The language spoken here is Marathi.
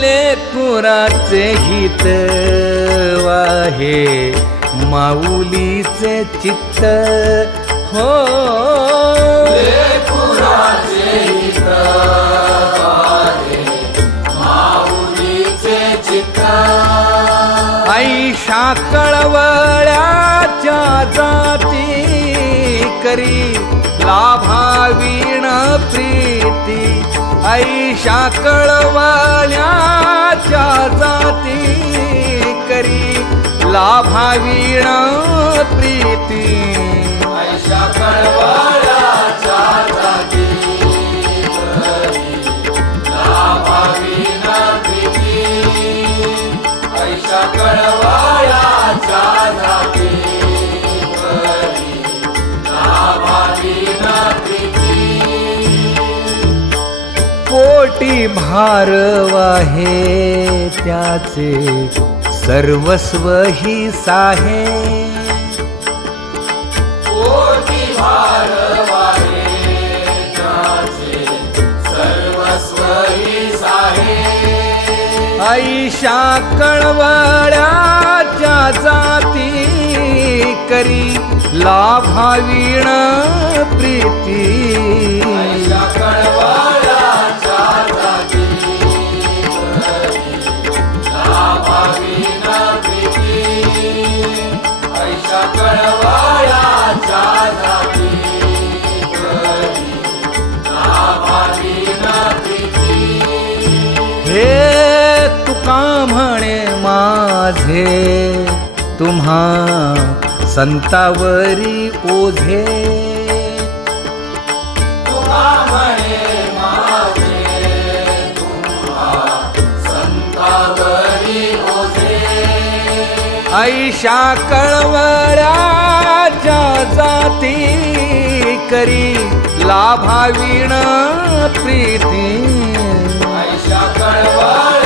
लेकुराचे हित वाहे माऊलीचे चित्त हो लेकुराचे हित वाहे माऊलीचे चित्त ऐशा कळवळ्याच्या जाती करी लाभावीण प्रीती ऐशा कळवळ्याच्या जाती करी लाभावीण प्रीती ऐशा कळवळ्याच्या जाती करी लाभावीण प्रीती ऐशा कळवळ्याच्या जाती करी लाभावीण प्रीती पोटी भार वाहे त्याचे सर्वस्व ही साहे पोटी भार वाहे त्याचे सर्वस्व ही साहे ऐशा कळवळ्याच्या जाती करी लाभावीण प्रीती ऐशा कळवळ्याच्या जाती करी लाभावीण प्रीती ऐशा कळवळ्याच्या जाती करी लाभावीण प्रीती हे तुका म्हणे माझे तुम्हा संतावरी ओझे तुका म्हणे माझे तुम्हा संतावरी ओझे ऐशा कळवळ्याच्या जाती करी लाभावीण प्रीती ऐशा कळवळ्याच्या